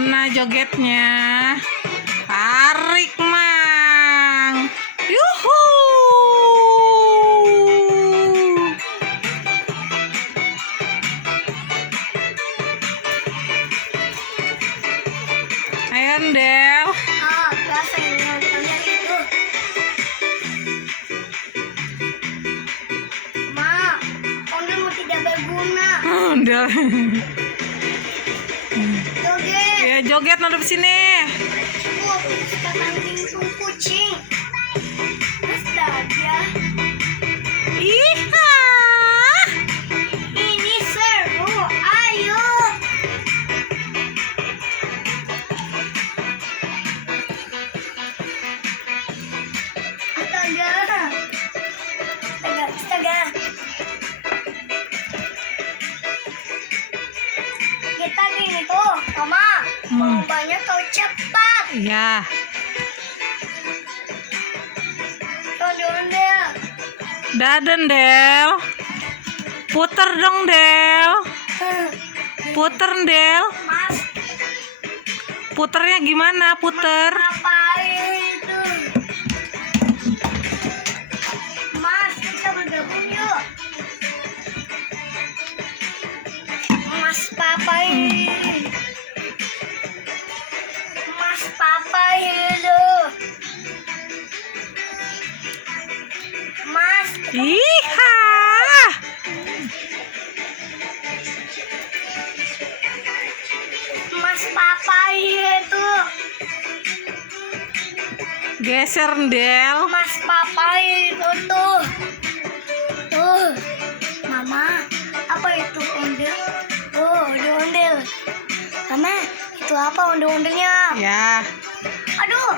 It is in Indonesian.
Mana jogetnya? Tarik, Mang. Yuhu. Ayo, Del. Biasa ini nontonnya itu. Ma, ondel mau tidak berguna. Del. Joget. Ya, joget ngadep sini. Sekarang tingtung kucing. Astaga. Iha. Ini seru. Ayo. Astaga. Astaga. Kita gini tuh, Mama. Mau banyak kau cepat. Ya. Ondel-ondel. Daden, Del. Puter dong, Del. Puter, Del. Mas, Puternya gimana? Puter. apa itu? Mas, kita bergabung yuk. Mas Papai. Mas Papai itu. Mas, Iha. Mas Papai itu. Geser, Del. Mas Papai itu tuh. Tuh. Mama, apa itu ondel? Oh, ondel-ondel. Mama, itu apa ondel-ondelnya? Ya. Aduh.